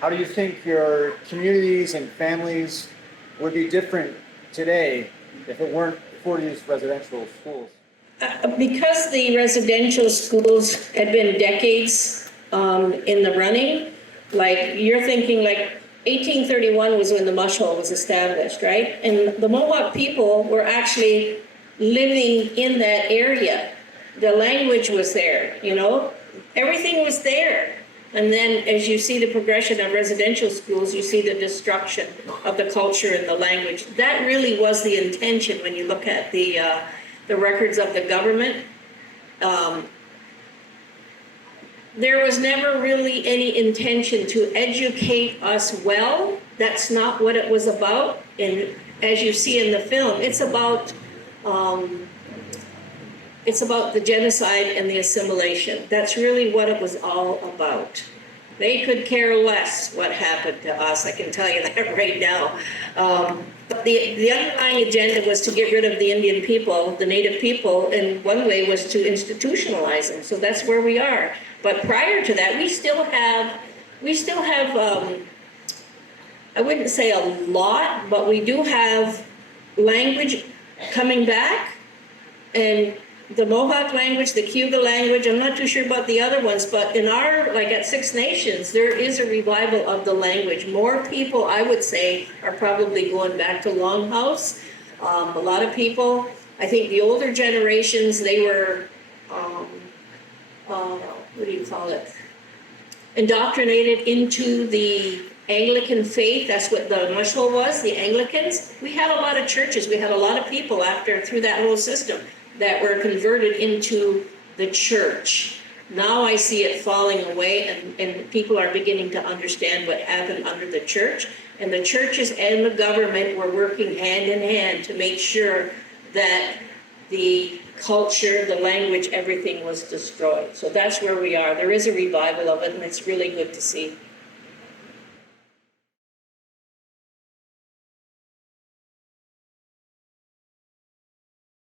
How do you think your communities and families would be different today if it weren't for these residential schools? Because the residential schools had been decades in the running, like you're thinking like 1831 was when the mush hole was established, right? And the Mohawk people were actually living in that area. The language was there, you know, everything was there. And then as you see the progression of residential schools, you see the destruction of the culture and the language. That really was the intention when you look at the records of the government. There was never really any intention to educate us well. That's not what it was about. And as you see in the film, it's about the genocide and the assimilation. That's really what it was all about. They could care less what happened to us, I can tell you that right now. But the underlying agenda was to get rid of the Indian people, the native people, and one way was to institutionalize them. So that's where we are. But prior to that, we still have, I wouldn't say a lot, but we do have language coming back, and the Mohawk language, the Cayuga language, I'm not too sure about the other ones, but in our, like at Six Nations, there is a revival of the language. More people, I would say, are probably going back to Longhouse. A lot of people, I think the older generations, they were, what do you call it? Indoctrinated into the Anglican faith. That's what the mush hole was, the Anglicans. We had a lot of churches, we had a lot of people through that whole system that were converted into the church. Now I see it falling away, and people are beginning to understand what happened under the church. And the churches and the government were working hand in hand to make sure that the culture, the language, everything was destroyed. So that's where we are. There is a revival of it, and it's really good to see.